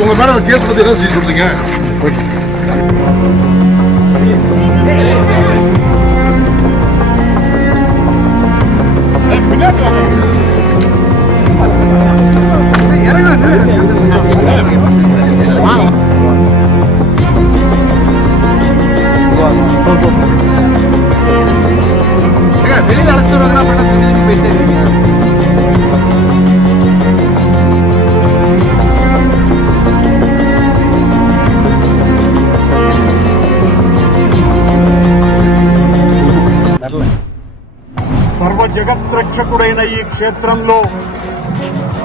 உங்க மேல கேஸ் பத்தி என்ன சொல்றீங்க? வெளியில அழைச்சிட்டு வருவாங்க போயிட்டு సర్వ జగత్రక్షకుడైన ఈ క్షేత్రంలో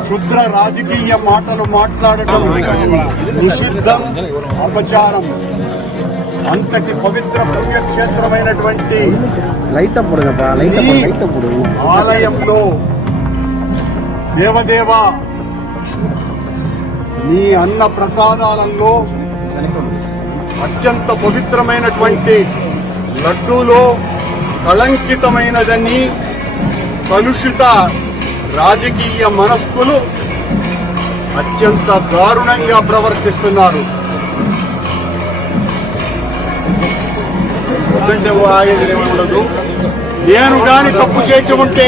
క్షుద్ర రాజకీయ మాటలు మాట్లాడటం నిషిద్ధం, అపచారం. అంతటి పవిత్ర పుణ్యక్షేత్రమైనటువంటి ఆలయంలో దేవదేవ నీ అన్న ప్రసాదాలలో అత్యంత పవిత్రమైనటువంటి లడ్డూలో కళంకితమైనదని కలుషిత రాజకీయ మనస్కులు అత్యంత దారుణంగా ప్రవర్తిస్తున్నారు. ఉండదు. నేను గాని తప్పు చేసి ఉంటే,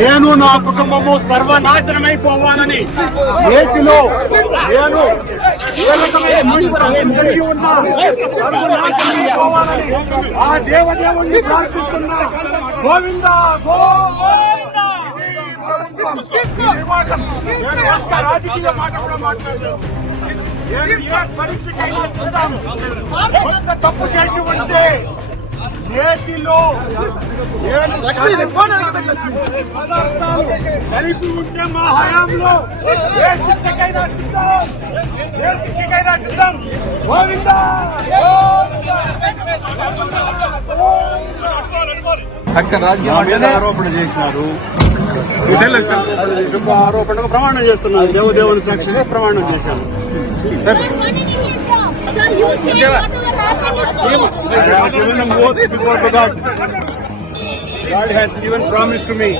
నేను నా కుటుంబము సర్వనాశనమైపోవాలని నేతిలో నేను ఆ దేవదేవుని ప్రార్థిస్తున్నా. గోవింద రాజకీయ మాట కూడా మాట్లాడలేదు. పరీక్షకైనా సిద్ధం. కొంత తప్పు చేసి ఉంటే నేతిలో పదార్థాలు కలిపి ఉంటే మా హయాంలో ఏ శిక్షకైనా సిద్ధం. గోవింద ఆరోపణ చేసినారు. ఆరోపణకు ప్రమాణం చేస్తున్నాను. దేవదేవుని సాక్షిగా ప్రమాణం చేశాను. Sir God has given promise to me.